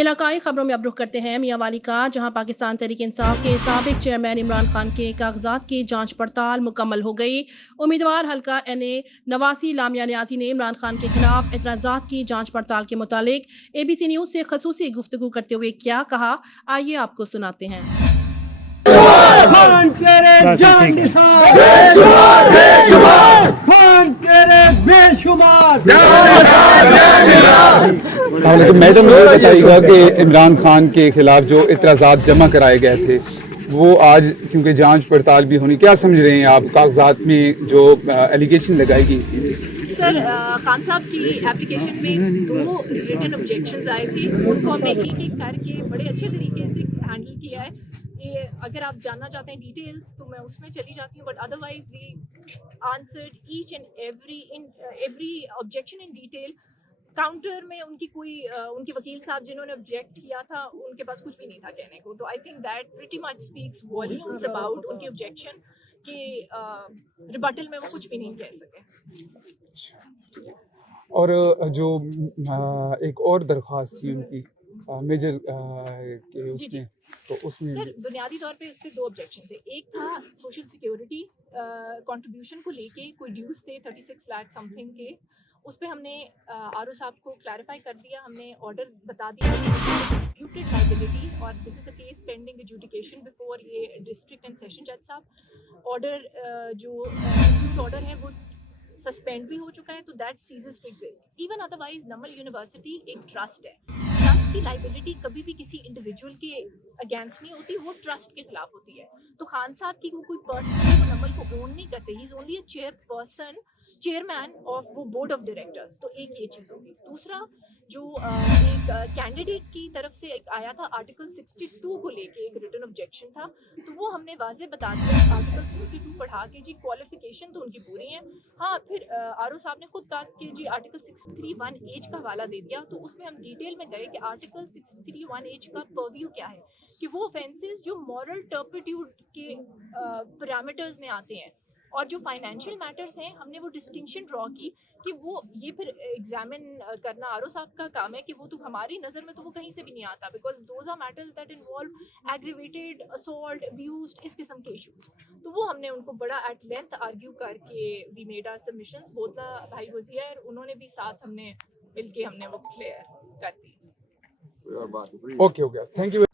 इलाकाई खबरों में अब रुख करते हैं मियां वाली का, जहां पाकिस्तान तहरीक इंसाफ के साबिक चेयरमैन इमरान खान के कागजात की जांच पड़ताल मुकम्मल हो गई। उम्मीदवार हल्का एनए नवासी लामिया न्याजी ने इमरान खान के खिलाफ एतराजात की जांच पड़ताल के मुतालिक एबीसी न्यूज से खसूसी गुफ्तगू करते हुए क्या कहा, आइए आपको सुनाते हैं। खान तेरे जान निसार बेशुमार बेशुमार खान तेरे बेशुमार तो मैडम ये बताइएगा कि इमरान खान के खिलाफ जो इतराज़ात जमा कराए गए थे वो आज क्योंकि जांच पड़ताल भी होनी, क्या समझ रहे हैं आप कागजात में जो एलिगेशन लगाई गई? सर, खान साहब की एप्लीकेशन में 2 रिटन ऑब्जेक्शंस आए थे, उनको हमने एक एक करके बड़े अच्छे तरीके से हैंडल किया है। ये अगर आप जानना चाहते हैं डिटेल्स तो मैं उसमें चली जाती हूँ, but otherwise we answered each and every objection in detail. Counter में उनकी कोई उनके वकील साहब जिन्होंने ऑब्जेक्ट किया था उनके पास कुछ भी नहीं था कहने को, तो I think that pretty much speaks volumes about उनकी ऑब्जेक्शन कि रिबटल में वो कुछ भी नहीं कह सके। और जो एक और दरख्वास्त थी उनकी मेजर के उसमें, तो उसमें सर बुनियादी तौर पे उसके 2 ऑब्जेक्शन थे। एक था सोशल सिक्योरिटी कंट्रीब्यूशन को लेके, कोई ड्यूज थे 36 लाख समथिंग के, उस पे हमने आरओ साहब को क्लैरिफाई कर दिया, हमने ऑर्डर बता दिया डिस्प्यूटेड लायबिलिटी और this is a case pending adjudication before ये डिस्ट्रिक्ट एंड सेशन जज साहब। ऑर्डर जो ऑर्डर है वो सस्पेंड भी हो चुका है, तो that ceases to exist. Even otherwise Namal university एक ट्रस्ट है, ट्रस्ट की लाइबिलिटी कभी भी किसी इंडिविजुअल के अगेंस्ट नहीं होती, वो ट्रस्ट के खिलाफ होती है। तो खान साहब की वो कोई पर्सन नमल को ओन नहीं करते, he is only a chairman of वो बोर्ड ऑफ डायरेक्टर्स। तो एक ये चीज़ होगी। दूसरा जो एक कैंडिडेट की तरफ से एक आया था आर्टिकल 62 को लेके एक रिटन ऑब्जेक्शन था, तो वो हमने वाजे बता दिया आर्टिकल 62 पढ़ा के जी क्वालिफिकेशन तो उनकी पूरी है। हाँ, फिर आरओ साहब ने खुद कहा कि जी आर्टिकल 631H का हवाला दे दिया, तो उसमें हम डिटेल में गए कि आर्टिकल 631H का पर्व्यू क्या है, कि वो ऑफेंसेस जो मॉरल टर्पिट्यूड के पैरामीटर्स में आते हैं और जो फाइनेंशियल मैटर्स हैं, हमने वो डिस्टिंक्शन ड्रॉ की कि वो ये फिर एग्जामिन करना आरओ साहब का काम है कि वो तो हमारी नज़र में तो वो कहीं से भी नहीं आता, because those are matters that involve aggravated assault abused इस किस्म के इश्यूज। तो वो हमने उनको बड़ा एट लेंथ आर्ग्यू करके वी मेड आवर सबमिशंस। बोतला भाई वजीर उन्होंने भी साथ हमने मिलके हमने वो क्लियर कर दी। Okay, thank you.